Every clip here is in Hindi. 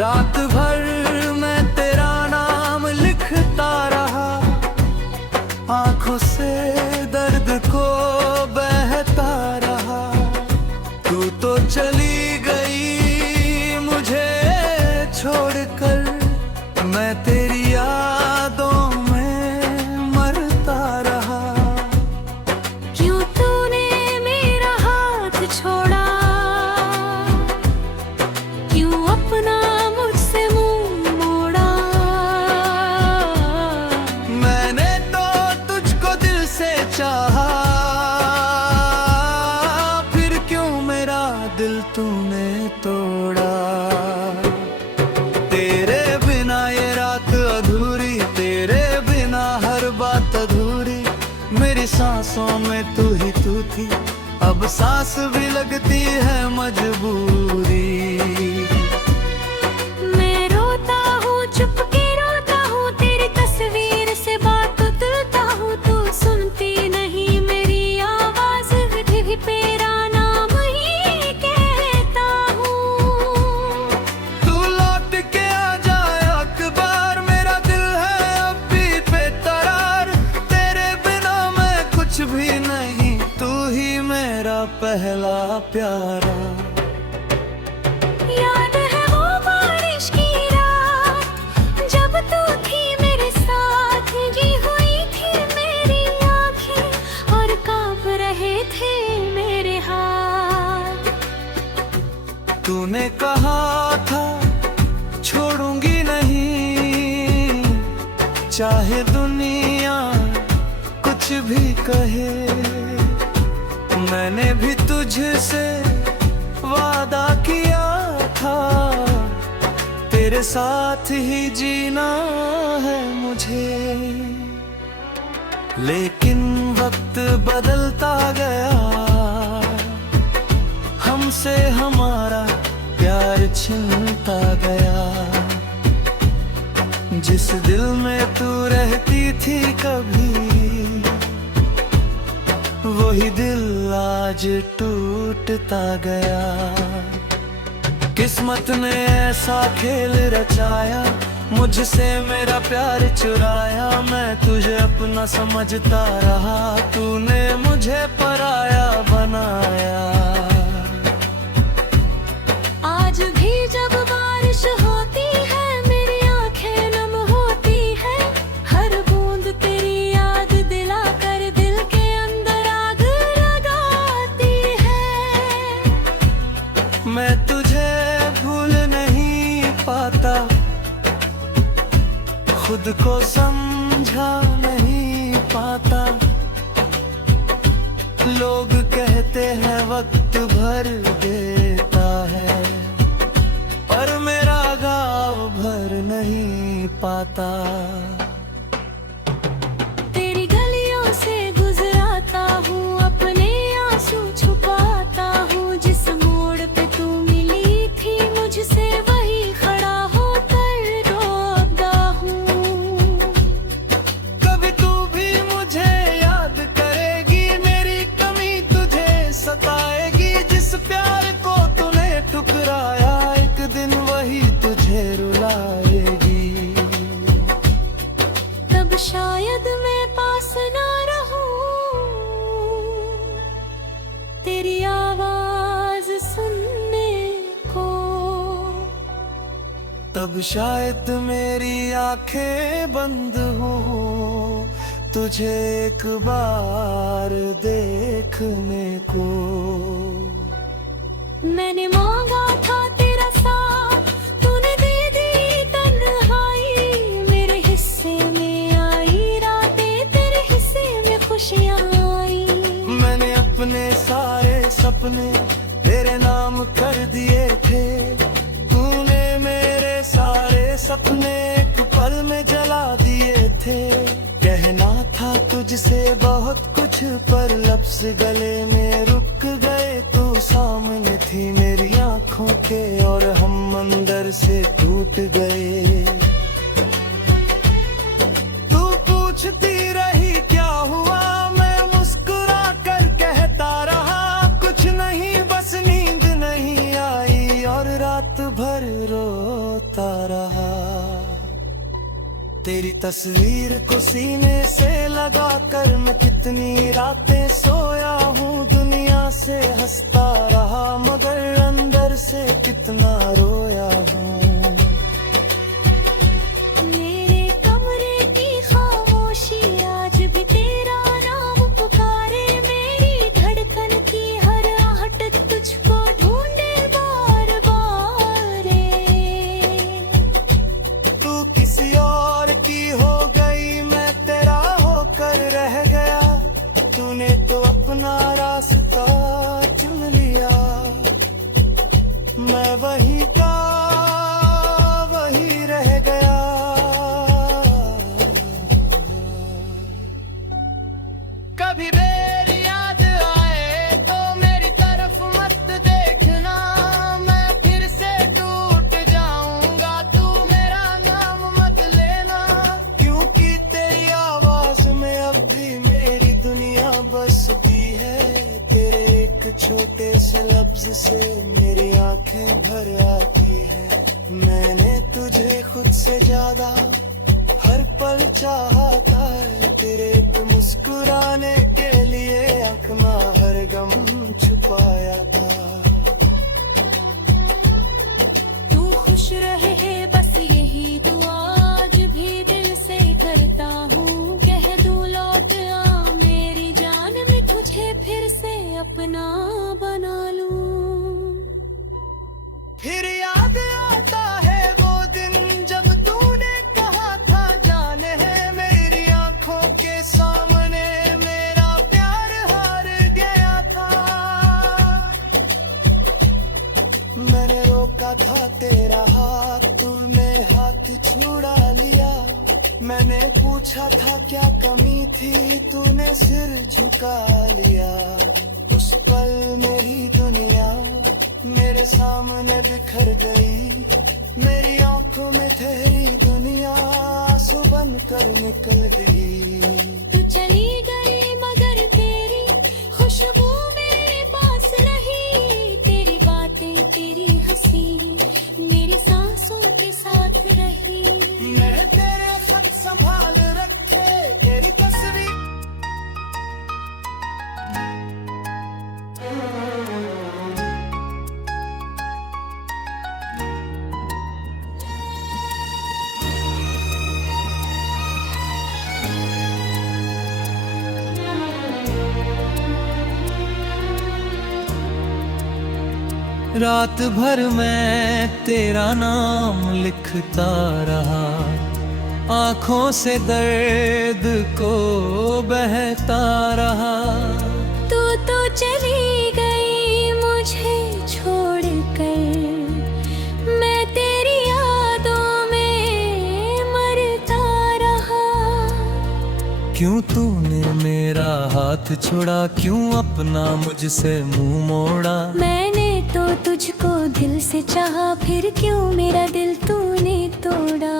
रात भर मैं तेरा नाम लिखता रहा, आंखों से दर्द को बहता रहा। तू तो चली गई मुझे छोड़कर, मैं तेरी यादों में मरता रहा। क्यों तूने मेरा हाथ छोड़ा, क्यों अपना मुझसे मुंह मोड़ा। मैंने तो तुझको दिल से चाहा, फिर क्यों मेरा दिल तूने तोड़ा। तेरे बिना ये रात अधूरी, तेरे बिना हर बात अधूरी। मेरी सांसों में तू ही तू थी, अब सांस भी लगती है मजबूरी। मैं रोता हूँ चुप के रोता हूँ, तेरी तस्वीर से बात तुलता हूँ। तू सुनती नहीं मेरी आवाज, विधि भी तेरा नाम ही कहता हूँ। तू लौट के आ जाए अखबार, मेरा दिल है अब भी बेकरार। तेरे बिना मैं कुछ भी नहीं, तू ही मेरा पहला प्यारा। याद है वो बारिश की रात, जब तू थी मेरे साथ। भीगी हुई थी मेरी आँखें और कांप रहे थे मेरे हाथ। तूने कहा था छोड़ूंगी नहीं, चाहे दुनिया कुछ भी कहे। मैंने भी तुझसे वादा किया था, तेरे साथ ही जीना है मुझे। लेकिन वक्त बदलता गया, हमसे हमारा प्यार छिनता गया। जिस दिल में तू रहती थी कभी, वही दिल आज टूटता गया। किस्मत ने ऐसा खेल रचाया, मुझसे मेरा प्यार चुराया। मैं तुझे अपना समझता रहा, तूने मुझे पराया बनाया। आज भी जब बारिश होती है, मेरी आंखें नम होती है। हर बूंद तेरी याद दिला कर दिल के अंदर आग लगाती है। मैं तुझे भूल नहीं पाता, खुद को समझा नहीं पाता। लोग कहते हैं वक्त भर देता है, पर मेरा घाव भर नहीं पाता। तेरी गलियों से गुजराता हूँ, अपने आंसू छुपाता हूँ। जिस मोड़ पे तू मिली थी मुझसे, वही खड़ा होकर रोता हूँ। कभी तू भी मुझे याद करेगी, मेरी कमी तुझे सताएगी। जिस प्यार को तूने ठुकराया, एक दिन वही तुझे रुलाएगी। तब शायद मैं पास ना रहूं, तेरी आवाज सुनने को। तब शायद मेरी आंखें बंद हो, तुझे एक बार देखने को। मैंने मांगा था तेरा साथ, तूने दे दी तन्हाई। मेरे हिस्से में आई रातें, तेरे हिस्से में खुशियाँ आई। मैंने अपने सारे सपने तेरे नाम कर दिए थे, तूने मेरे सारे सपने एक पल में जला दिए थे। कहना था तुझसे बहुत कुछ, पर लफ्ज़ गले में रुक गए। तू सामने थी मेरी आंखों के, और हम अंदर से टूट गए। तू पूछती रही क्या हुआ, मैं मुस्कुरा कर कहता रहा कुछ नहीं, बस नींद नहीं आई और रात भर रोता तस्वीर को सीने से लगा कर मैं कितनी रातें सोया हूँ, दुनिया से हंसता रहा मगर अंदर से कितना रोया हूँ। मेरे कमरे की खामोशी आज भी तेरा नाम पुकारे, मेरी धड़कन की हर आहट तुझको ढूंढे बार बार रे। तू किसी और की हो गई, मैं तेरा होकर रह गया, तूने तो अपना रास्ता चुन लिया, मैं वही का वही रह गया। कभी मेरी याद आए तो मेरी तरफ मत देखना, मैं फिर से टूट जाऊंगा, तू मेरा नाम मत लेना, क्योंकि तेरी आवाज में अब भी मेरी दुनिया बसती है। तेरे एक छोटे से लफ्ज से मेरी आंखें भर आती है, मैंने तुझे खुद से ज्यादा हर पल चाहता है, तेरे एक मुस्कुराने के लिए अपना हर गम छुपाया था। तू खुश रहे बस यही दुआ आज भी दिल से करता हूँ, कह दूँ लौट आ मेरी जान, मैं तुझे फिर से अपना बना लूं। फिर याद आता है वो दिन जब तूने कहा था जान है, मेरी आंखों के सामने मेरा प्यार हार गया था, मैंने रोका था तेरा हाथ, तूने हाथ छुड़ा लिया, मैंने पूछा था क्या कमी थी, तूने सिर झुका लिया। उस पल मेरी दुनिया मेरे सामने बिखर गई, मेरी आंखों में तेरी दुनिया आंसू बन कर निकल गई। तू चली गई मगर तेरी खुशबू मेरे पास रही, तेरी बातें तेरी हंसी मेरी सांसों के साथ रही। मैं तेरे खत संभाल रखे, तेरी तस्वीर रात भर मैं तेरा नाम लिखता रहा, आंखों से दर्द को बहता रहा। तू तो चली गई मुझे छोड़ कर, मैं तेरी यादों में मरता रहा। क्यों तूने मेरा हाथ छोड़ा, क्यों अपना मुझसे मुंह मोड़ा, मैंने तो तुझको दिल से चाहा, फिर क्यों मेरा दिल तूने तोड़ा।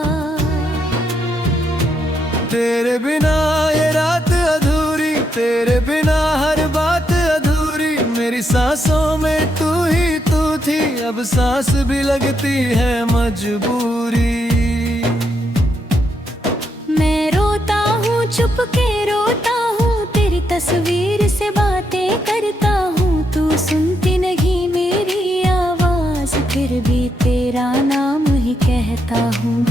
तेरे बिना ये रात अधूरी, तेरे बिना हर बात अधूरी, मेरी सांसों में तू ही तू थी, अब सांस भी लगती है मजबूरी। मैं रोता हूँ चुप के रोता हूँ, तेरी तस्वीर से बातें करता हूँ, तू सुनती नहीं मेरी आवाज, फिर भी तेरा नाम ही कहता हूँ।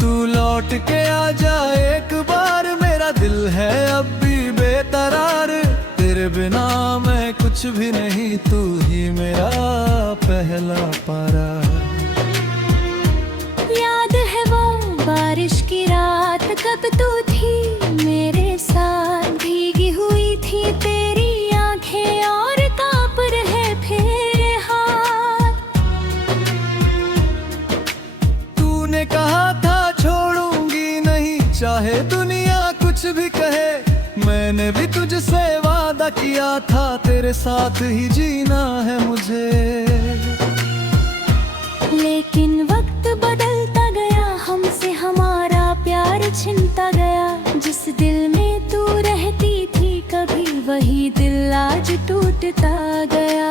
तू लौट के आ जा एक बार, मेरा दिल है अब भी बेकरार, तेरे बिना मैं कुछ भी नहीं, तू ही मेरा पहला पारा। याद है वो बारिश की रात, कब तू थी मेरे साथ, भीगी हुई थी तेरी आंखें और कांप रहे फिर हाथ। तूने कहा था छोड़ूंगी नहीं, चाहे दुनिया कुछ भी कहे, मैंने भी तुझसे वादा किया था, तेरे साथ ही जीना है मुझे। लेकिन वक्त बदलता गया, हमसे हमारा प्यार छिनता गया, जिस दिल में तू रहती थी कभी, वही दिल आज टूटता गया।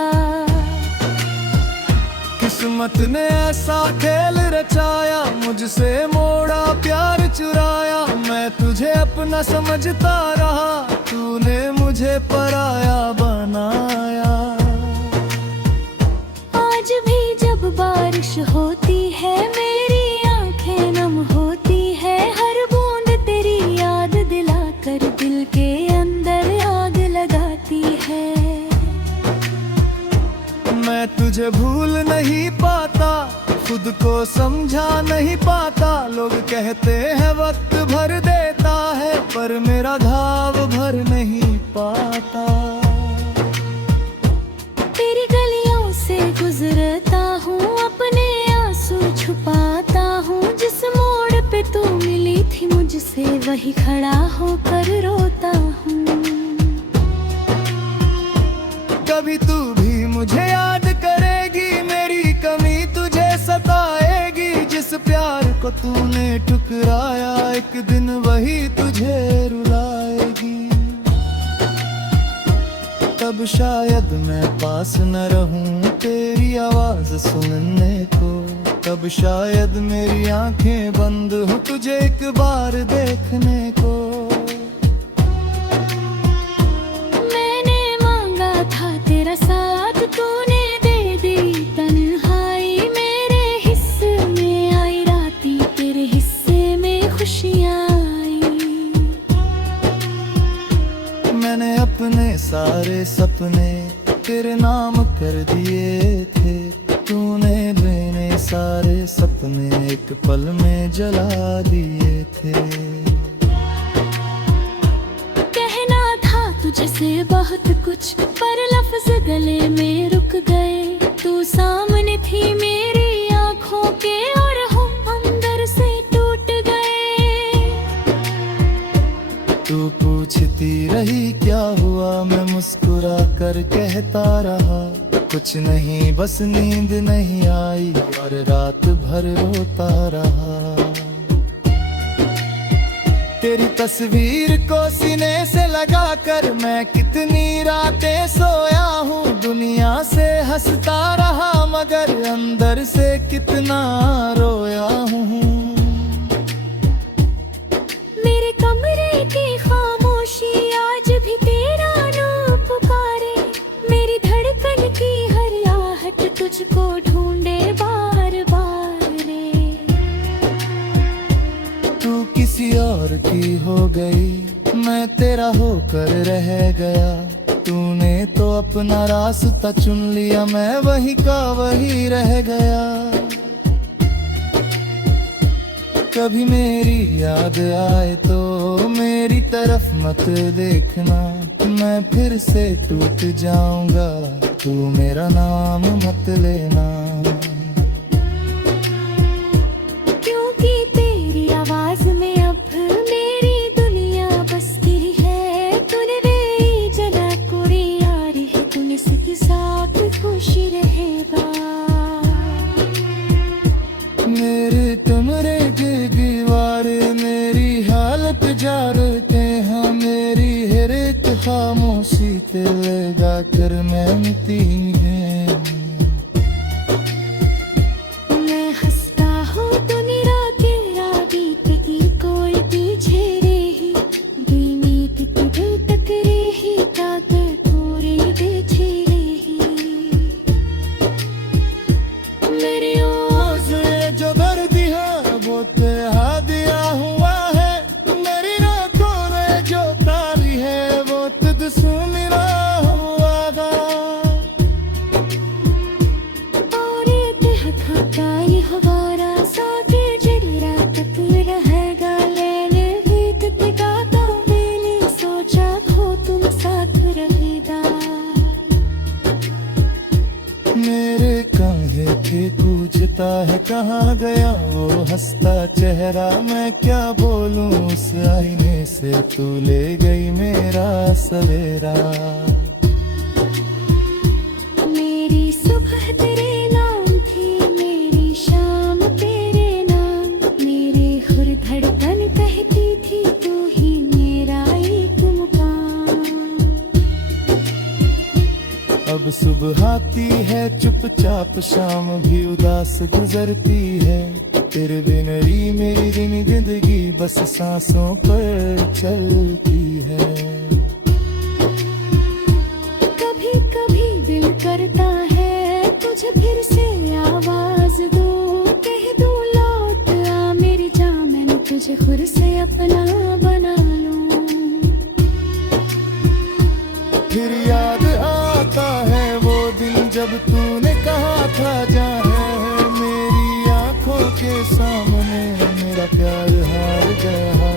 किस्मत ने ऐसा खेल रचाया, मुझसे मोड़ा प्यार चुराया। मैं तुझे अपना समझता रहा, तूने मुझे पराया बनाया। आज भी जब बारिश होती है मेरी आंखें नम होती है, हर बूंद तेरी याद दिलाकर दिल के अंदर आग लगाती है। मैं तुझे भूल नहीं पाता, खुद को समझा नहीं पाता। लोग कहते हैं वक्त भर देता है, पर मेरा घाव भर नहीं पाता। तेरी गलियों से गुजरता हूँ, अपने आंसू छुपाता हूँ। जिस मोड़ पे तू मिली थी मुझसे, वही खड़ा होकर रोता हूँ। कभी तू भी मुझे याद करेगी, मेरी कमी तुझे सताएगी। जिस प्यार को तूने ठुकराया, एक दिन वही तुझे रुलाएगी। तब शायद मैं पास न रहूं तेरी आवाज सुनने को, तब शायद मेरी आंखें बंद हो तुझे एक बार देखने को। मैंने मांगा था तेरा साथ, तूने दे दी तन्हाई। मेरे हिस्से में आई राती, तेरे हिस्से में खुशियाँ आई। मैंने अपने सारे सपने तेरे नाम कर दिए थे, तूने मैंने सारे सपने एक पल में जला दिए थे। कहना था तुझसे बहुत कुछ, पर लफ्ज गले में रुक गए। तू सामने थी मेरी आंखों के, और हम अंदर से टूट गए। तू पूछती रही क्या हुआ, मैं मुस्कुरा कर कहता रहा कुछ नहीं, बस नींद नहीं आई और रात भर रोता रहा। तेरी तस्वीर को सीने से लगाकर मैं कितनी रातें सोया हूँ। दुनिया से हंसता रहा, मगर अंदर से कितना रोया हूँ। मेरे कमरे की खामोशी आज भी तेरा नाम पुकारे। मेरी धड़कन की हर आहट तुझको ढूंढे बार बार रे। तू किसी और की हो गई, मैं तेरा होकर रह गया। तूने तो अपना रास्ता चुन लिया, मैं वही का वही रह गया। कभी मेरी याद आए तो मेरी तरफ मत देखना, मैं फिर से टूट जाऊंगा, तू मेरा नाम मत लेना। क्योंकि तेरी आवाज में अब मेरी दुनिया बसती है। तूने मेरी जना कोरी यारी है, तूने सिख साथ खुशी रहेगा। मेरे कमरे के दीवारे मेरी हालत जानते हैं, मेरी हर एक खामोशी पे लगा कर मेहनती है। मैं हंसता हूँ तो निरा तेरा बीतती कोई पीछे रही। बीनीत तुझे तक रही, ताकत पूरी पीछे रही। मेरे से जो दर्द है वो तेहा दिया हुआ है, मेरी रातों में जो तारी है वो तुझसे मिला हुआ है। और ये देह का ये हवारा साथ जरा तक रहेगा। लेने बीत गाता मैंने सोचा खो तुम साथ रहेगा। मेरे कांधे पे पूछता है कहाँ गया वो हंसता चेहरा, मैं क्या बोलूं उस आईने से, तू ले गई मेरा सवेरा। मेरी सुबह तेरे नाम थी, मेरी शाम तेरे नाम। मेरे हुर धड़कन कहती थी तू ही मेरा एक मुकाम। अब सुबह आती है चुपचाप, शाम भी उदास गुजरती है। तेरे बिन री मेरी दिन जिंदगी बस सांसों पर चलती है। कभी कभी दिल करता है तुझे फिर से आवाज दूं, कह दूं लौट आ मेरी जान, मैंने तुझे खुद से अपना बना लूं। फिर याद आता है वो दिन जब तूने कहा था जाना है, मेरी आंखों के सामने मेरा प्यार हार गया।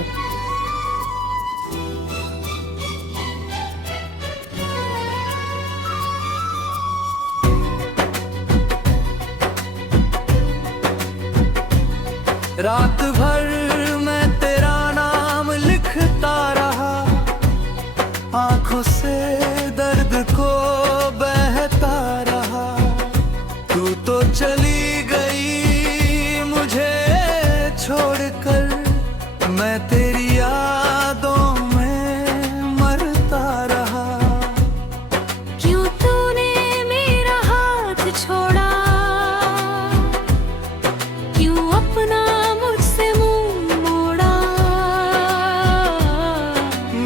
रात भर मैं तेरा नाम लिखता रहा, आंखों से दर्द को बहता रहा। तू तो चली गई मुझे छोड़कर, मैं तेरी यादों में मरता रहा। क्यों तूने मेरा हाथ छोड़ा, क्यों अपना मुझसे मुंह मोड़ा।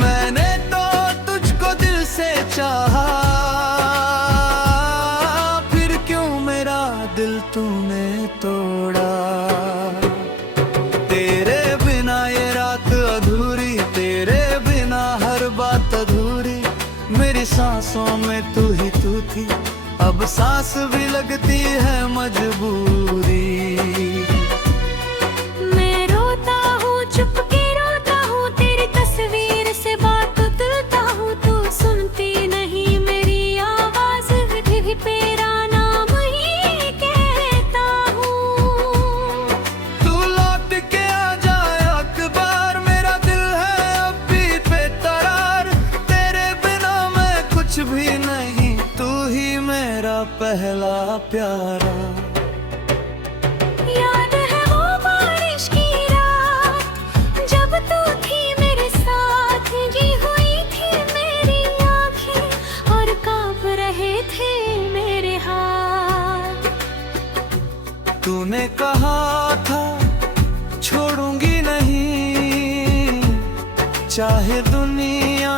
मैंने तो तुझको दिल से चाहा, फिर क्यों मेरा दिल तूने तोड़ा। तेरे बिना ये रात अधूरी, तेरे बिना हर बात अधूरी। मेरी सांसों में तू ही तू थी, अब सांस भी लगती है मजबूरी। मैं रोता हूँ चुप के रोता हूँ, तेरी तस्वीर से बात तुलता हूँ। तू सुनती नहीं मेरी आवाज, विधि भी तेरा नाम ही कहता हूँ। तू लौट के आ जाए अखबार, मेरा दिल है अब भी बेकरार। तेरे बिना मैं कुछ भी नहीं, तू ही मेरा पहला प्यारा। याद है वो बारिश की रात, जब तू थी मेरे साथ। ये हुई थी मेरी आँखें और कांप रहे थे मेरे हाथ। तूने कहा था छोड़ूंगी नहीं, चाहे दुनिया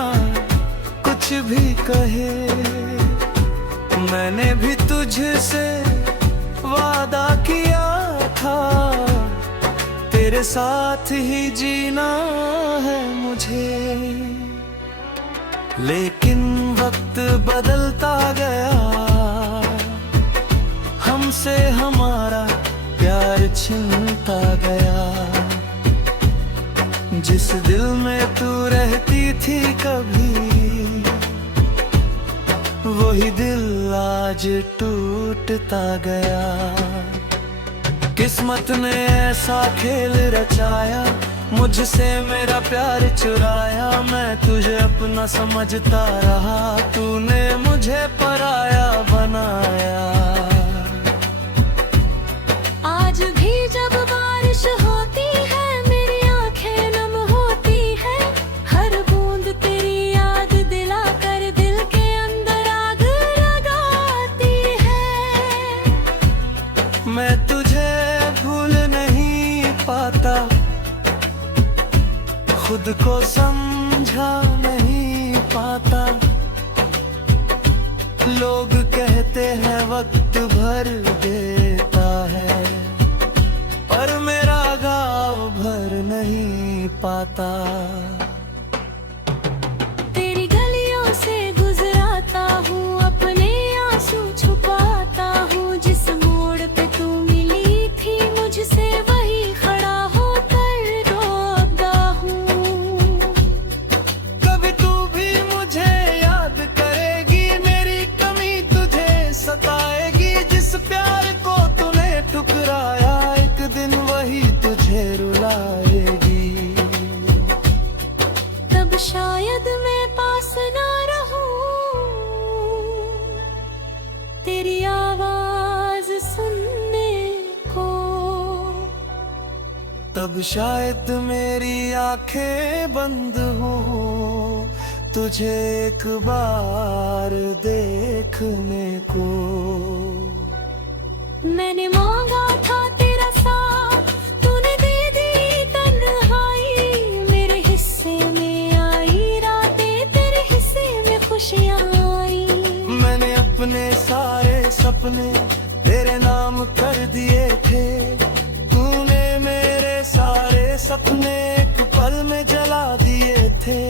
कुछ भी कहे। मैंने भी तुझसे वादा किया था, तेरे साथ ही जीना है मुझे। लेकिन वक्त बदलता गया, हमसे हमारा प्यार छिनता गया। जिस दिल में तू रहती थी कभी, वही दिल आज टूटता गया। किस्मत ने ऐसा खेल रचाया, मुझसे मेरा प्यार चुराया। मैं तुझे अपना समझता रहा, तूने मुझे पराया बनाया। आज भी जब बारिश होती है मेरी आंखें नम होती है। हर बूंद तेरी याद दिला कर दिल के अंदर आग लगाती है। मैं तुझे भूल नहीं पाता, खुद को समझा नहीं पाता। लोग कहते हैं वक्त भर देता है, पर मेरा घाव भर नहीं पाता। तेरी गलियों से गुजराता हूँ, अपने आंसू छुपाता हूँ। जिस मोड़ पे तू मिली थी मुझसे, वही खड़ा होकर रोता हूँ। कभी तू भी मुझे याद करेगी, मेरी कमी तुझे सताएगी। जिस प्यार को तूने ठुकराया, एक दिन वही तुझे रुलाएगी। तब शायद मैं पास ना रहूं, तेरी आवाज सुनने को। तब शायद मेरी आंखें बंद हो, तुझे एक बार देखने को। मैंने मांगा था तेरा साथ, तूने दे दी तन्हाई। मेरे हिस्से में आई रातें, तेरे हिस्से में खुशियाँ आई। मैंने अपने सारे सपने तेरे नाम कर दिए थे। तूने मेरे सारे सपने एक पल में जला दिए थे।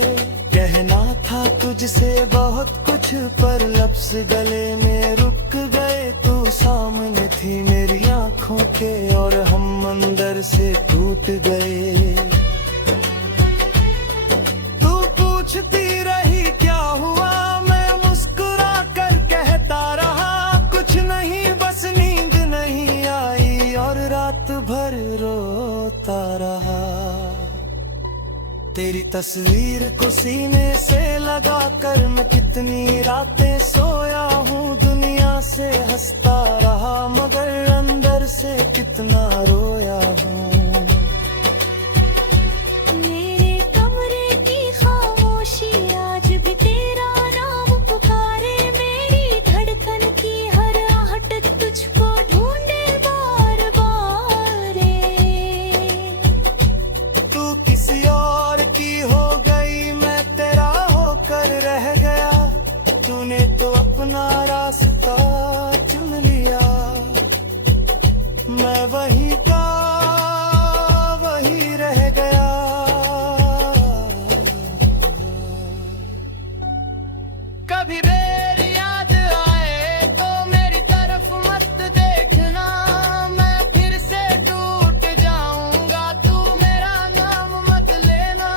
कहना था तुझसे बहुत कुछ पर लफ्ज़ गले में रुक गए। तू सामने थी मेरी आंखों के और हम अंदर से टूट गए। तू पूछती रही क्या हुआ, मैं मुस्कुरा कर कहता रहा कुछ नहीं, बस नींद नहीं आई और रात भर रोता रहा। तेरी तस्वीर को सीने से लगा कर मैं कितनी रातें सोया हूँ। दुनिया से हंसता रहा मगर अंदर से कितना रोया हूँ। मेरे कमरे की खामोशी आज भी तेरा नाम पुकारे। मेरी धड़कन की हर आहट तुझको ढूंढे बार बार रे। तू किसी और की हो गई, मैं तेरा होकर रह गया। तूने तो अपना रास्ता चुन लिया। मैं वही का वही रह गया। कभी मेरी याद आए तो मेरी तरफ मत देखना। मैं फिर से टूट जाऊंगा, तू मेरा नाम मत लेना।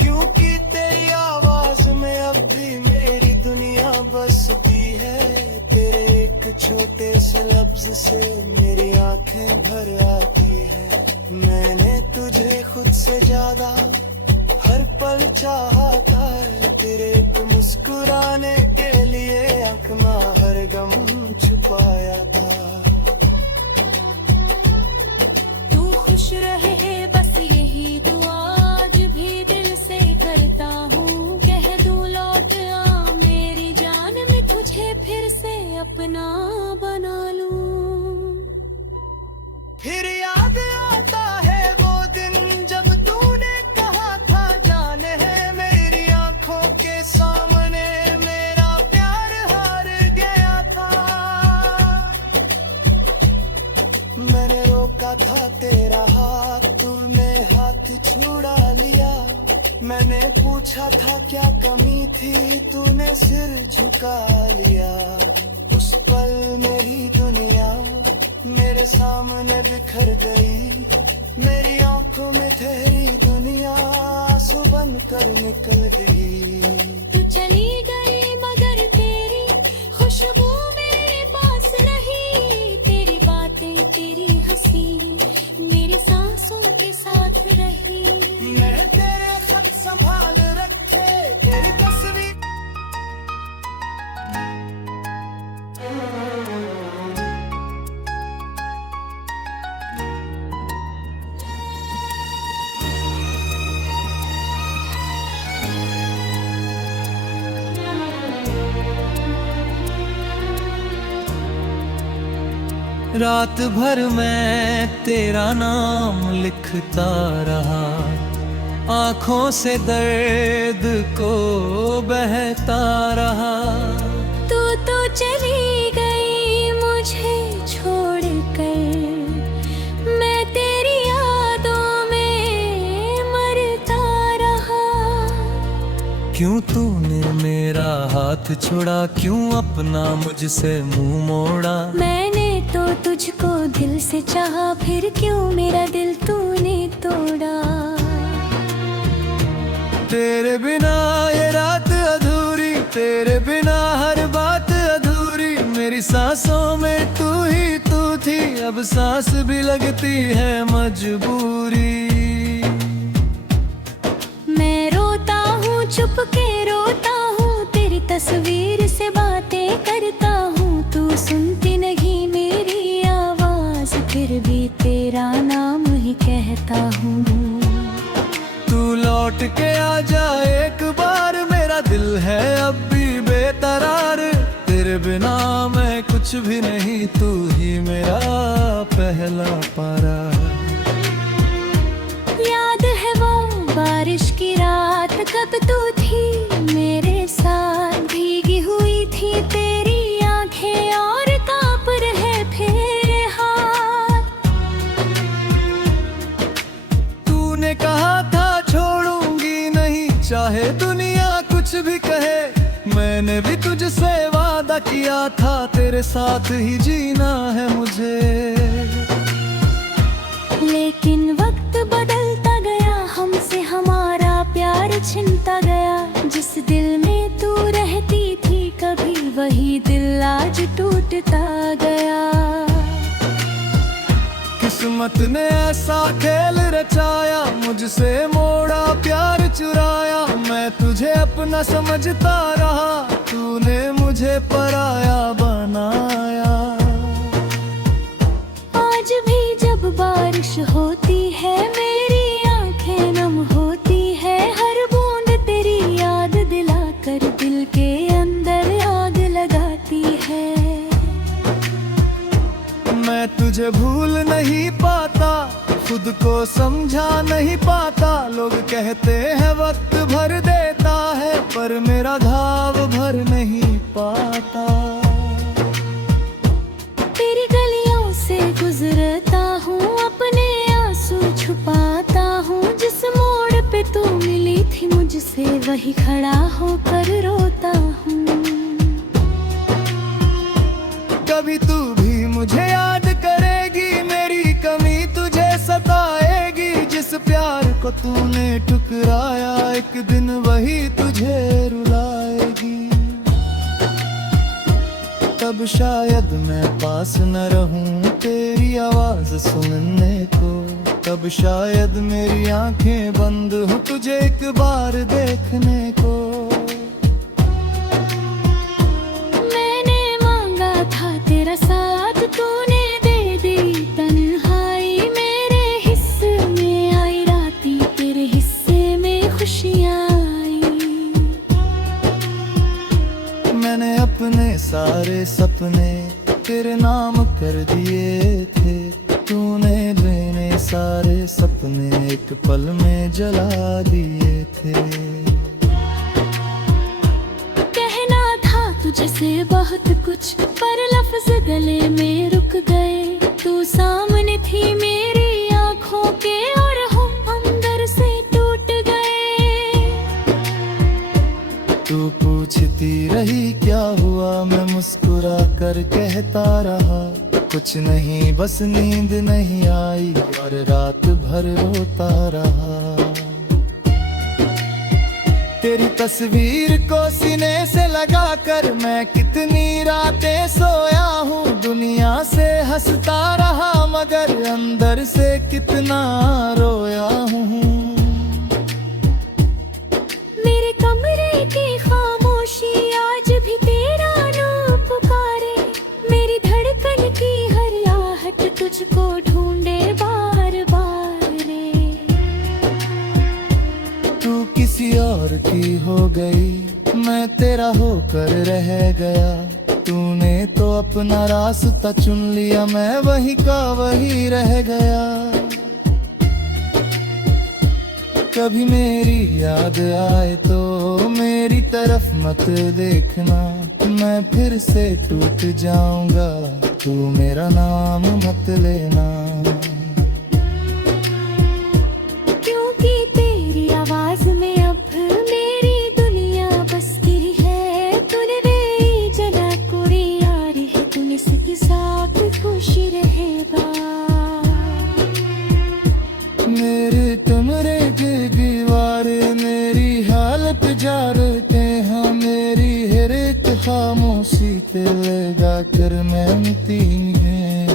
क्योंकि तेरी आवाज में अब भी मेरी दुनिया बसती है। तेरे एक छोटे से लफ्ज से मेरी आंखें भर आती है। मैंने तुझे खुद से ज्यादा हर पल चाहता है। तेरे एक मुस्कुराने के लिए अपना हर गम छुपाया था। तू खुश रहे बस यही दुआ आज भी दिल से करता हूँ। कह दूँ लौट आ मेरी जान, मैं तुझे फिर से अपना बना लूं। फिर याद आता है वो दिन जब तूने कहा था जान है। मेरी आंखों के सामने मेरा प्यार हार गया था। मैंने रोका था तेरा हाथ, तूने हाथ छुड़ा लिया। मैंने पूछा था क्या कमी थी, तूने सिर झुका लिया। उस पल मेरी दुनिया मेरे सामने बिखर गई। मेरी आंखों में तेरी दुनिया आंसू बनकर निकल गई। तू चली गई मगर तेरी खुशबू मेरे पास नहीं। तेरी बातें तेरी हंसी मेरी सांसों के साथ रही। मैं तेरे खत संभाल रखे, तेरी तस्वीर रात भर मैं तेरा नाम लिखता रहा। आँखों से दर्द को बहता रहा। तू तो चली गई मुझे छोड़ कर, मैं तेरी यादों में मरता रहा। क्यों तूने मेरा हाथ छोड़ा, क्यों अपना मुझसे मुंह मोड़ा। मैंने तो तुझको दिल से चाहा, फिर क्यों मेरा दिल तूने तोड़ा। तेरे बिना ये रात अधूरी, तेरे बिना हर बात अधूरी। मेरी सांसों में तू ही तू थी, अब सांस भी लगती है मजबूरी। मैं रोता हूँ चुप के रोता हूँ, तेरी तस्वीर से बातें करता हूँ। तू सुनती नहीं मेरी आवाज, फिर भी तेरा नाम ही कहता हूँ। तू लौट के आ जा एक बार, मेरा दिल पहला पारा। याद है वो बारिश की रात, कब तू थी मेरे साथ, भीगी हुई थी तेरी आंखें और कांप रहे थे हाथ। तूने कहा था छोड़ूंगी नहीं, चाहे दुनिया कुछ भी कहे। मैंने भी तुझसे वादा किया था, तेरे साथ ही जीना है मुझे। लेकिन वक्त बदलता गया, हमसे हमारा प्यार छिनता गया। जिस दिल में तू रहती थी कभी, वही दिल आज टूटता गया। किस्मत ने ऐसा खेल रचाया, मुझसे मोड़ा प्यार चुराया। मैं तुझे अपना समझता रहा, तूने मुझे पराया बनाया। आज भी जब बारिश होती है, मेरी आंखें नम होती है। हर बूंद तेरी याद दिलाकर दिल के अंदर आग लगाती है। मैं तुझे भूल नहीं पाता, खुद को समझा नहीं पाता। लोग कहते हैं वक्त भर देता है, पर मेरा घाव भर नहीं पाता। तेरी गलियों से गुजरता हूँ, अपने आंसू छुपाता हूँ। जिस मोड़ पे तू मिली थी मुझसे, वही खड़ा होकर रोता हूँ। कभी तू भी मुझे याद करेगी, मेरी कमी तुझे सताएगी। जिस प्यार को तूने ठुकराया, एक दिन वही तुझे रुलाएगी। तब शायद मैं पास न रहूं तेरी आवाज सुनने को। तब शायद मेरी आंखें बंद हो तुझे एक बार देखने को। मैंने मांगा था तेरा साथ, तूने दे दी तन्हाई। मेरे हिस्से में आई राती, तेरे हिस्से में खुशियाँ आई। मैंने अपने सारे सपने तेरे नाम कर दिए थे। तूने मैंने सारे सपने एक पल में जला दिए थे। कहना था तुझसे बहुत कुछ, पर लफ्ज गले में रुक गए। तू सामने थी मेरी आंखों के, और हम अंदर से टूट गए। तू पूछती रही क्या हुआ, मैं मुस्कुरा कर कहता रहा कुछ नहीं, बस नींद नहीं आई और रात भर रोता रहा। तेरी तस्वीर को सीने से लगाकर मैं कितनी रातें सोया हूँ। दुनिया से हंसता रहा, मगर अंदर से कितना रोया हूँ। मेरे कमरे की खामोशी आज भी तेरा नाम पुकारे। मेरी धड़कन की हर आहट तुझको ढूंढे बार बार रे। तू किसी और की हो गई, मैं तेरा होकर रह गया। तूने तो अपना रास्ता चुन लिया, मैं वही का वही रह गया। कभी मेरी याद आए तो मेरी तरफ मत देखना, मैं फिर से टूट जाऊंगा, तू मेरा नाम मत लेना। क्योंकि तेरी आवाज में अब मेरी दुनिया बसती है। तूने मेरी जना कोरी यारी है, तूने इसके साथ खुशी रहेगा। मेरे कमरे के दीवारे मेरी हालत जानते हैं। मेरी हर एक खामोशी पे लगा कर मेहनती है।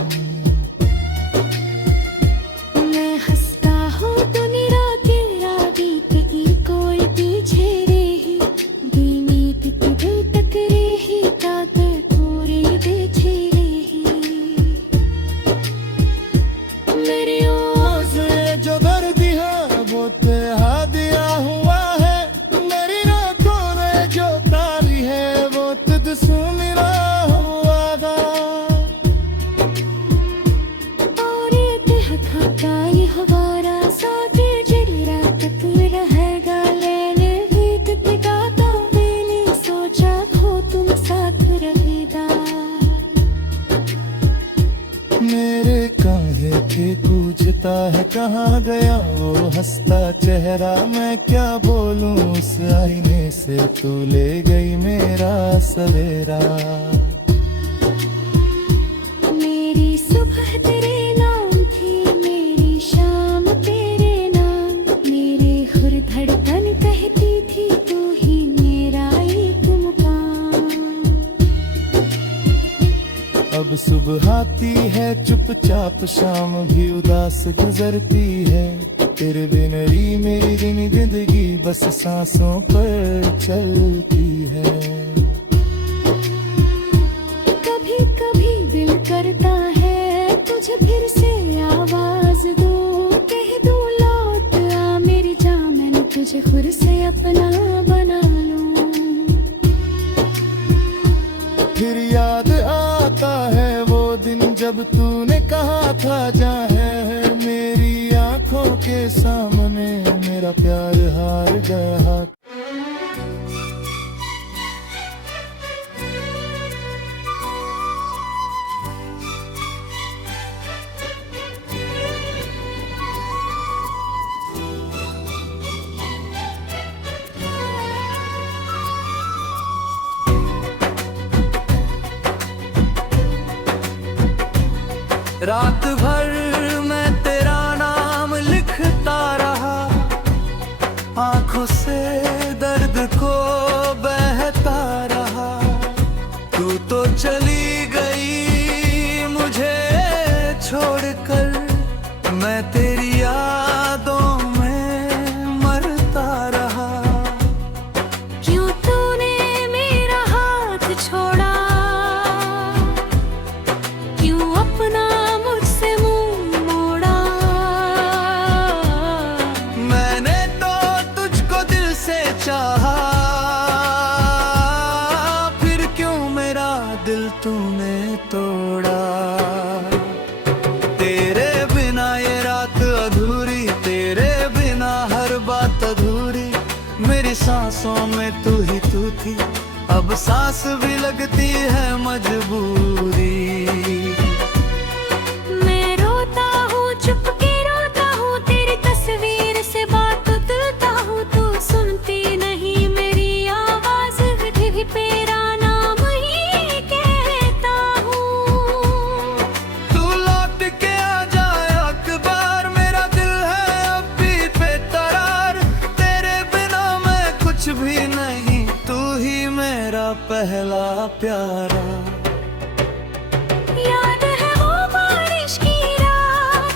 मैं हंसता हूँ तो निरा तेरा बीतेगी कोई पीछे रही। बीनीत तुझे तक रही ताकत पूरी बेछी रही। मेरी और से जो दर्द है वो तेहा दिया हुआ है। मेरी रातों में जो तारी है वो तुझसे मिला हुआ था। कहाँ गया वो हंसता चेहरा, मैं क्या बोलूं उस आईने से, तू ले गई मेरा सवेरा। मेरी सुबह तेरे नाम थी, मेरी शाम तेरे नाम, मेरे हुर धड़कन कहती थी तू ही मेरा एक मुकाम। अब सुबह आती है चुपचाप, शाम भी उदास गुजरती है, तेरे बिन ही मेरी दिन जिंदगी बस सांसों पर चलती है। कभी कभी दिल करता है तुझे फिर से आवाज दूं, कह दूं लौट आ मेरी जान, मैंने तुझे खुद से अपना बना लूं। फिर याद आता है वो दिन जब तूने कहा था जा है, मेरी आंखों के सामने मेरा प्यार हार गया। रात भर मैं तेरा नाम लिखता रहा, आंखों से दर्द को बहता रहा। तू तो चली गई मुझे छोड़कर, मैं तेरी यादों में मरता रहा। क्यों तूने मेरा हाथ छोड़ा, क्यों अपना मुझसे मुंह मोड़ा। मैंने तो तुझको दिल से चाहा, फिर क्यों मेरा दिल तूने तोड़ा। तेरे बिना ये रात अधूरी, तेरे बिना हर बात अधूरी, मेरी सांसों में तू ही तू थी, अब सांस भी लगती है मजबूरी। मैं रोता हूँ चुपके रोता हूँ, तेरी तस्वीर से बात तुलता हूँ, तू सुनती नहीं मेरी आवाज, भी तेरा नाम ही कहता हूँ। तू लौट के आ जाए अखबार, मेरा दिल है अब भी बेकरार, तेरे बिना मैं कुछ भी नहीं, तू ही मेरा पहला प्यारा। याद है वो बारिश की रात,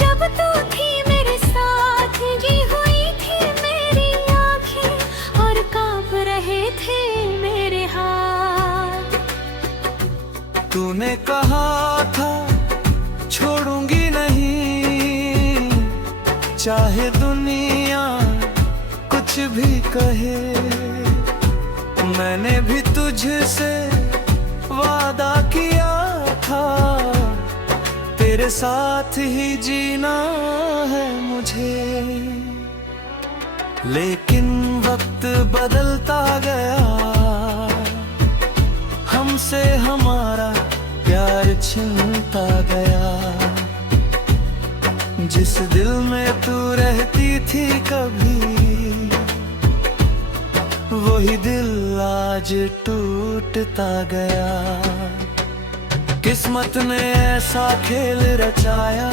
जब तू थी मेरे साथ, ये हुई थी मेरी आँखें और कांप रहे थे मेरे हाथ। तूने कहा था छोड़ूंगी नहीं, चाहे दुनिया कुछ भी कहे, मैंने भी तुझसे वादा किया था, तेरे साथ ही जीना है मुझे। लेकिन वक्त बदलता गया, हमसे हमारा प्यार छिनता गया। जिस दिल में तू रहती थी कभी, वही दिल आज टूटता गया। किस्मत ने ऐसा खेल रचाया,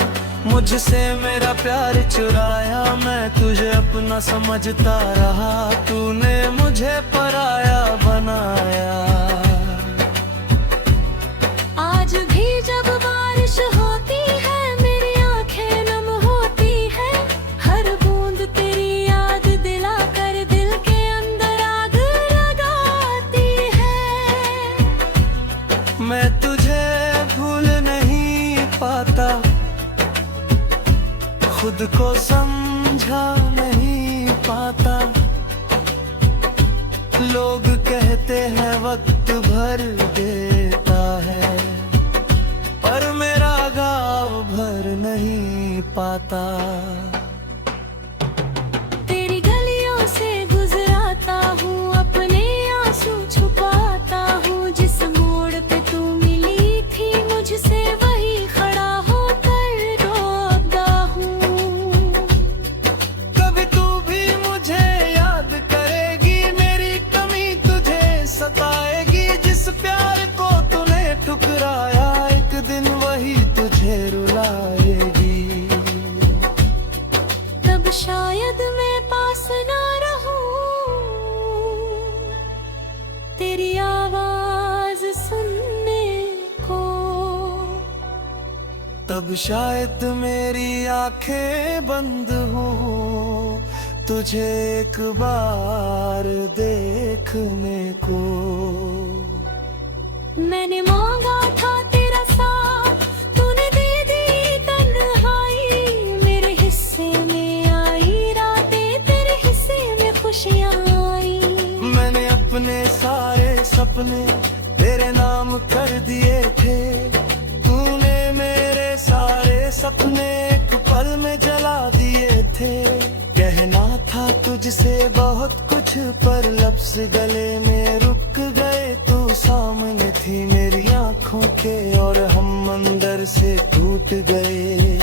मुझसे मेरा प्यार चुराया, मैं तुझे अपना समझता रहा, तूने मुझे पराया बनाया। आज भी जब बारिश होती है मेरी आंखें नम होती है, हर बूंद तेरी याद दिला कर दिल के अंदर आग लगाती है। मैं तुझे भूल नहीं पाता, खुद को समझा नहीं पाता। लोग कहते हैं वक्त भर देता है, पर मेरा घाव भर नहीं पाता। तेरी गलियों से गुजराता हूँ, अपने आंसू छुपाता हूँ, जिस मोड़ पे तू मिली थी मुझसे वही खड़ा होकर रोता हूँ। अब शायद मेरी आंखें बंद हों तुझे एक बार देखने को। मैंने मांगा था तेरा साथ, तूने दे दी तन्हाई। मेरे हिस्से में आई रातें, तेरे हिस्से में खुशियाँ आई। मैंने अपने सारे सपने तेरे नाम कर दिए थे, तूने मेरे सारे सपने एक पल में जला दिए थे। कहना था तुझसे बहुत कुछ पर लफ्ज गले में रुक गए। तू सामने थी मेरी आंखों के और हम अंदर से टूट गए।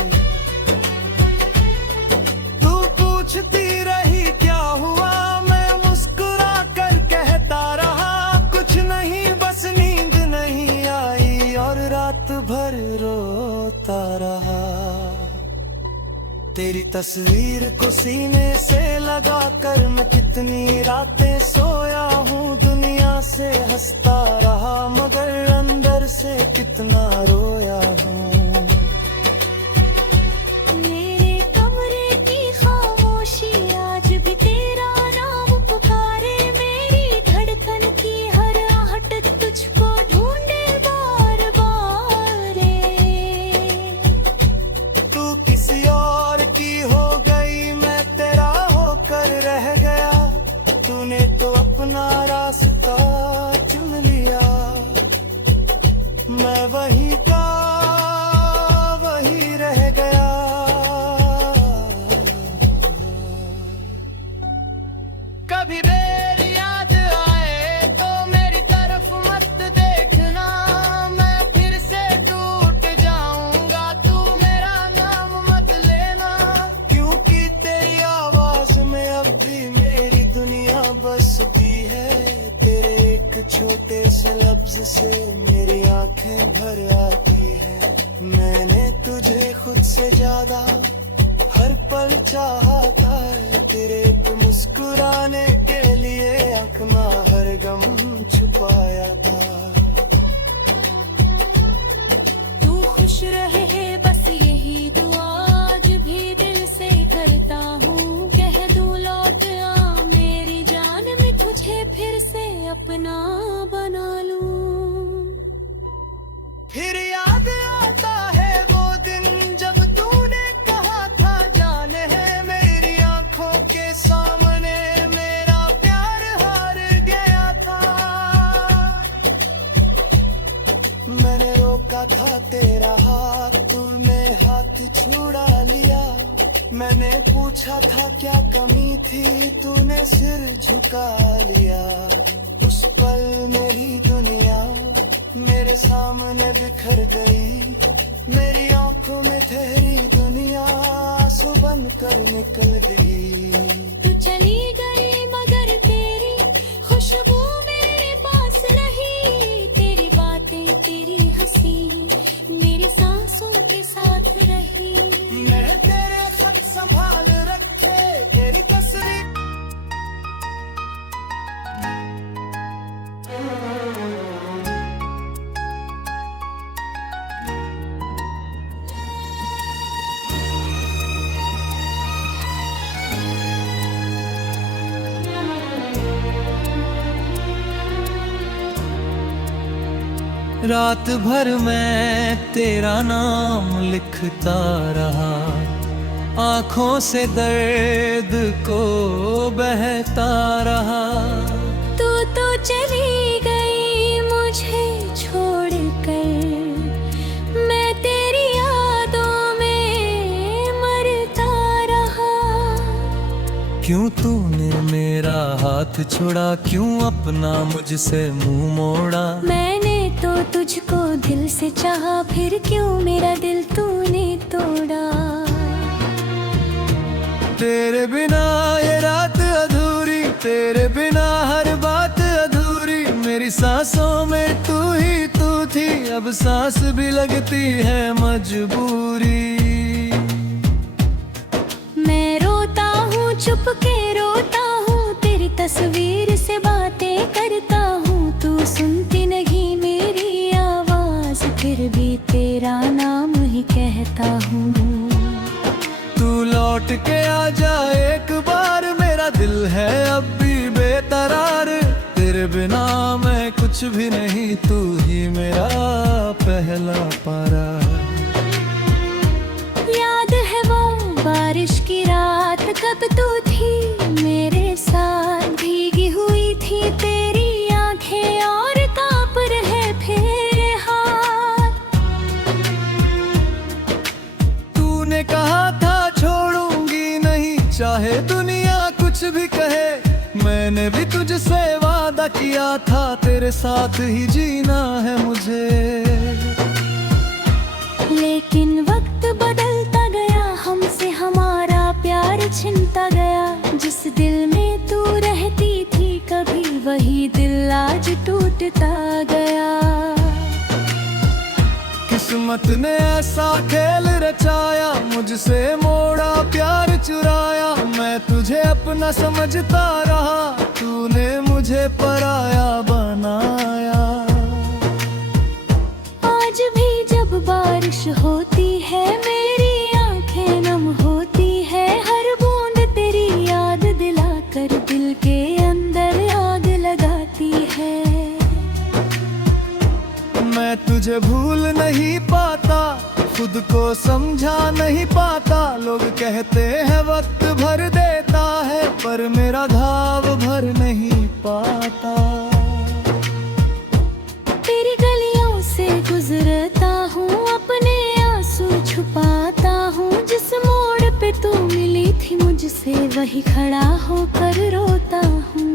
तू पूछती रही क्या हुआ, मैं मुस्कुरा कर कहता रहा कुछ नहीं, बस नींद नहीं आई और रात भर रोता रहा। तेरी तस्वीर को सीने से लगा कर मैं कितनी रातें सोया हूँ। दुनिया से हंसता रहा मगर अंदर से कितना रोया हूँ। मेरे कमरे की खामोशी आज भी तेरा नाम पुकारे। मेरी धड़कन की हर आहट तुझको ढूंढे बार बार रे। तू किसी और की हो गई, मैं तेरा होकर रह गया। तूने तो अपना रास्ता चुन लिया, मैं वही का वही रह गया। कभी मेरी याद आए तो मेरी तरफ मत देखना, मैं फिर से टूट जाऊंगा, तू मेरा नाम मत लेना। क्योंकि तेरी आवाज में अब भी मेरी दुनिया बसती है। तेरे एक छोटे से लफ्ज से मेरी आंखें भर आती है। मैंने तुझे खुद से ज्यादा हर पल चाहा था, तेरे एक मुस्कुराने के लिए अपना हर गम छुपाया था। तू खुश रहे बस यही दुआ आज भी दिल से करता हूँ। कह दूँ लौट आ मेरी जान, मैं तुझे फिर से अपना बना लूं। फिर याद आता है वो दिन जब तूने कहा था जान है मेरी आंखों के सामने मेरा प्यार हार गया था। मैंने रोका था तेरा हाथ, तूने हाथ छुड़ा लिया। मैंने पूछा था क्या कमी थी, तूने सिर झुका लिया। उस पल मेरी दुनिया मेरे सामने बिखर गई। मेरी आंखों में ठहरी दुनिया आंसू बन कर निकल गई। तू चली गई मगर तेरी खुशबू मेरे पास रही। तेरी बातें तेरी हंसी मेरी सांसों के साथ रही। मैं तेरे खत संभाल रखे, तेरी तस्वीर रात भर मैं तेरा नाम लिखता रहा, आंखों से दर्द को बहता रहा। तू तो चली गई मुझे छोड़ कर, मैं तेरी यादों में मरता रहा। क्यों तूने मेरा हाथ छोड़ा, क्यों अपना मुझसे मुंह मोड़ा। मैंने तो तुझको दिल से चाहा, फिर क्यों मेरा दिल तूने तोड़ा। तेरे बिना ये रात अधूरी, तेरे बिना हर बात अधूरी। मेरी सांसों में तू ही तू थी, अब सांस भी लगती है मजबूरी। मैं रोता हूँ चुप के रोता हूँ, तेरी तस्वीर से बातें करता हूँ। तू सुनती नहीं मेरी आवाज, फिर भी तेरा नाम ही ही कहता हूँ। तू लौट के आ जा एक बार, मेरा दिल है अब भी बेकरार। तेरे बिना मैं कुछ भी नहीं, तू ही मेरा पहला पारा। याद है वो बारिश की रात, कब तू थी मेरे साथ। भीगी हुई थी तेरी आंखें और कांप रहे थे हाथ। तूने कहा था छोड़ूंगी नहीं, चाहे दुनिया कुछ भी कहे। मैंने भी तुझसे वादा किया था, तेरे साथ ही जीना है मुझे। लेकिन वक्त बदलता गया, हमसे हमारा प्यार छिनता गया। जिस दिल में तू रहती थी कभी, वही दिल आज टूटता गया। किस्मत ने ऐसा खेल रचाया, मुझसे मोड़ा प्यार चुराया। मैं तुझे अपना समझता रहा, तूने मुझे पराया बनाया। आज भी जब बारिश होती है, मेरी आंखें नम होती है। हर बूंद तेरी याद दिलाकर दिल के अंदर आग लगाती है। मैं तुझे भूल नहीं पाता, खुद को समझा नहीं पाता। लोग कहते हैं वक्त भर देता है, पर मेरा घाव भर नहीं पाता। तेरी गलियों से गुजरता हूँ, अपने आंसू छुपाता हूँ। जिस मोड़ पे तू मिली थी मुझसे, वही खड़ा होकर रोता हूँ।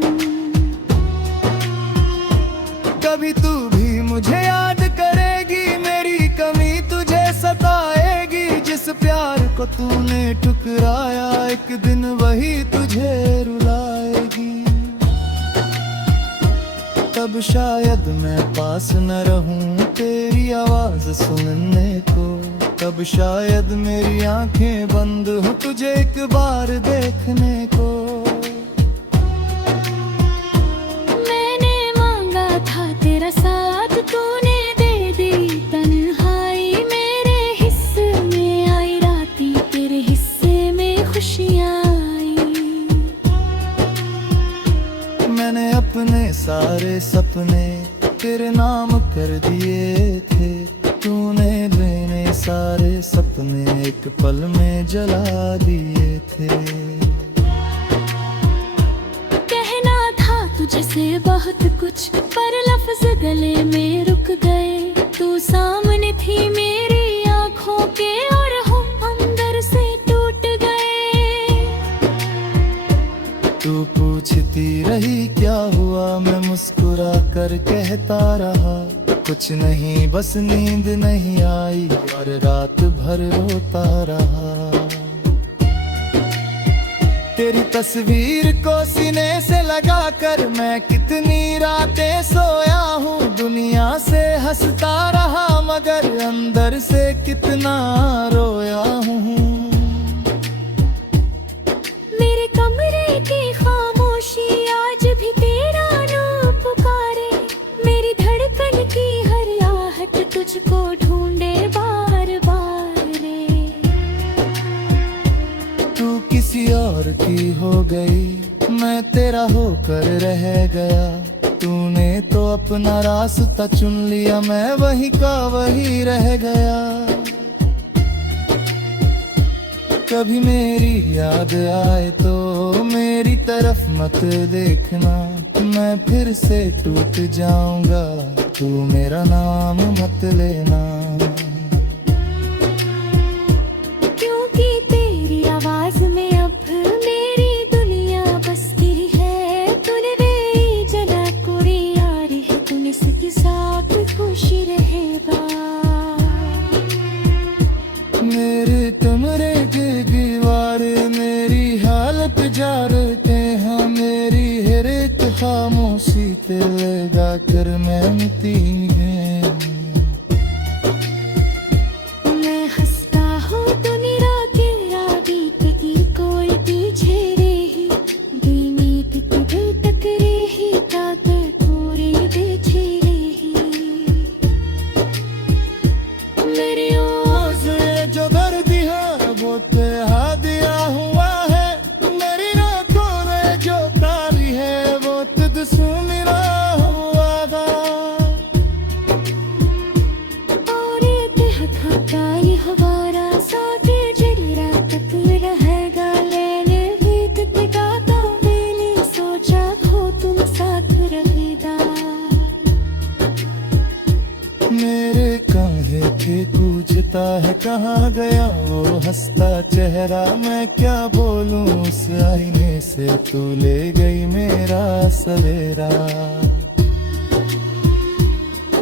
कभी तू भी मुझे याद करेगी, मेरी कमी तुझे सताएगी। जिस प्यार को तूने ठुकराया, एक दिन वही तुझे रुलाएगी। तब शायद मैं पास न रहूं तेरी आवाज सुनने को। तब शायद मेरी आंखें बंद हो तुझे एक बार देखने को। मैंने मांगा था तेरा साथ, तूने दे दी तन्हाई। मेरे हिस्से में आई राती, तेरे हिस्से में खुशियाँ आई। मैंने अपने सारे सपने तेरे नाम कर दिए थे। तूने मेरे सारे सपने एक पल में जला दिए थे। कहना था तुझसे बहुत कुछ, पर लफ्ज गले में रुक गए। तू सामने थी मेरी आंखों के, और हम अंदर से टूट गए। तू पूछती रही क्या हुआ, मैं मुस्कुरा कर कहता रहा कुछ नहीं, बस नींद नहीं आई और रात भर रोता रहा। तेरी तस्वीर को सीने से लगाकर मैं कितनी रातें सोया हूँ। दुनिया से हंसता रहा, मगर अंदर से कितना रोया हूँ। मेरे कमरे की खामोशी आज भी तेरा नाम पुकारे। मेरी धड़कन की हर आहट तुझको ढूंढे बार बार रे। तू किसी और की हो गई, मैं तेरा होकर रह गया। तूने तो अपना रास्ता चुन लिया, मैं वही का वही रह गया। कभी मेरी याद आए तो मेरी तरफ मत देखना, मैं फिर से टूट जाऊंगा, तू मेरा नाम मत लेना। क्योंकि तेरी आवाज में अब मेरी दुनिया बसती है। तूने मेरी जला कोरी यारी है, तूने सबके साथ खुशी रहेगा। मेरे कमरे के दीवार मेरी हालत जारते हैं। मेरी हर एक खामोशी पे लगा कर मेहनती है। मैं हंसता हूँ तो निराते राती की कोई पीछे रही। बीनीत तुझे तक रही, ताकर पूरी बेचे रही। मेरी आवाज़ हंसता चेहरा, मैं क्या बोलूं उस आईने से, तू ले गई मेरा सवेरा।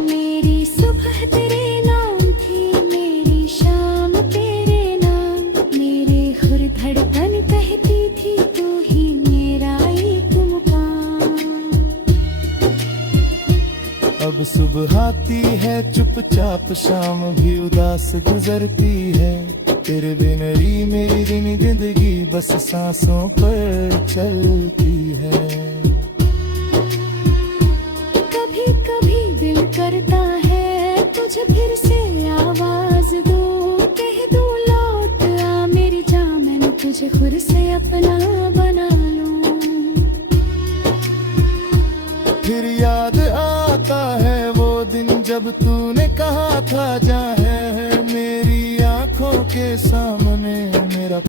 मेरी सुबह तेरे नाम थी, मेरी शाम तेरे नाम, मेरे हुर धड़कन कहती थी तू ही मेरा एक मुकाम। अब सुबह आती है चुपचाप, शाम भी उदास गुजरती है, तेरे बिन ही मेरी दिन जिंदगी बस सांसों पर चलती है। कभी कभी दिल करता है तुझे फिर से आवाज दूं, कह दूं लौट आ मेरी जान, मैंने तुझे खुद से अपना बना लूं। फिर याद आता है वो दिन जब तूने कहा था जा है मेरी आंखों के सामने मेरा